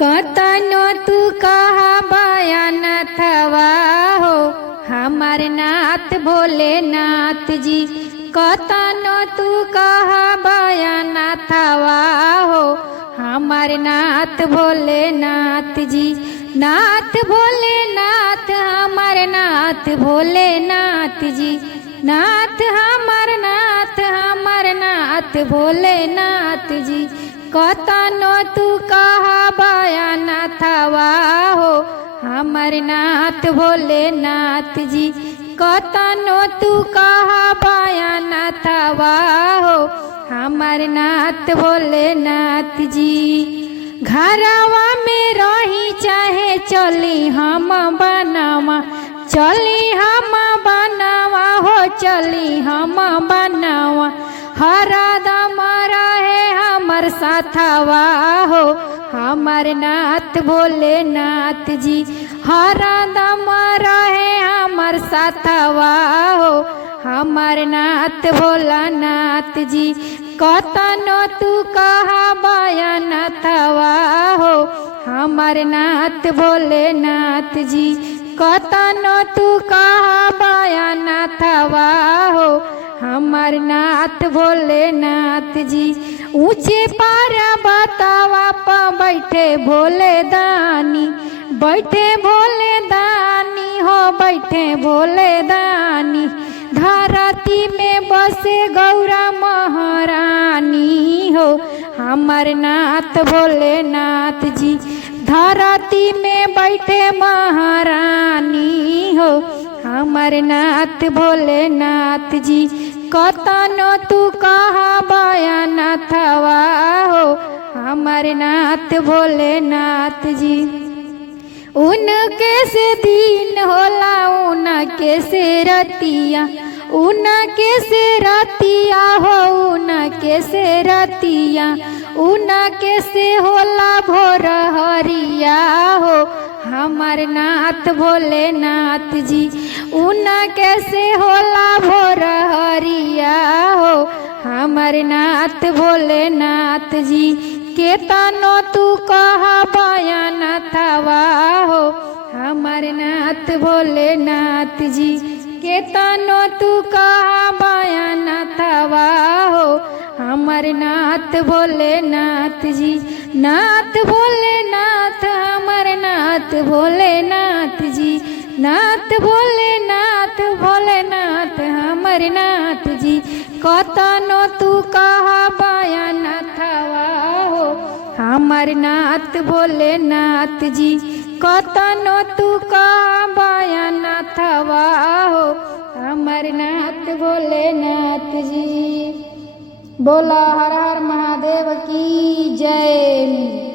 कतनो तू कहा बयान थवा हो हमार नाथ भोलेनाथ जी। कतनो तू कहा बयान थवा हो हमार नाथ भोलेनाथ जी। नाथ भोलेनाथ हमार नाथ भोलेनाथ जी। नाथ हमार नाथ भोलेनाथ जी। कतनो तू कहा बयान थवा हो हमार नाथ भोलेनाथ जी। कतनो तू कहा बयान थवा हो हमार नाथ भोलेनाथ जी। घरवा में रही चाहे चली हम बनवा, चली हम बनवा हो चली हम बनवा। हरदम रहे हमर साथवा हो हमार नाथ भोलेनाथ जी। हरदम रहे हमर साथवा हो हमार नाथ भोलानाथ जी। कतनो तू कहा बयान थवा हो हमार नाथ भोलेनाथ जी। कतनो तू कहा बयान थवा हो हमार नाथ भोलेनाथ जी। ऊंचे पर्वतवा पर बैठे भोले दानी, बैठे भोले दानी हो बैठे भोले दानी। धरती में बसे गौरा महारानी हो हमार नाथ भोलेनाथ जी। धरती में बैठे महारानी हो हमार नाथ भोलेनाथ जी। कतनो तू कहा बयान थवा हो हमार नाथ भोलेनाथ जी। उनके से दिन होला उनके से रतिया, उनके से रतिया हो उनके से रतिया। उनके से होला भोर हरिया हो हमार नाथ भोलेनाथ जी। उनके से होला भोर हरिया हो हमार नाथ भोलेनाथ जी। केतनो तू कहा बयान थवा हो हमार नाथ भोलेनाथ जी। केतनो तू कहा बयान थवा हो हमार नाथ भोलेनाथ जी। नाथ भोलेनाथ हमार नाथ भोलेनाथ जी। नाथ भोलेनाथ भोलेनाथ हमार नाथ जी। कतनो तू कहा बयान थवा हो हमार नाथ भोलेनाथ जी। कतनो तू कहा बयान थवा हो हमार नाथ भोलेनाथ जी। बोला हर हर महादेव की जय।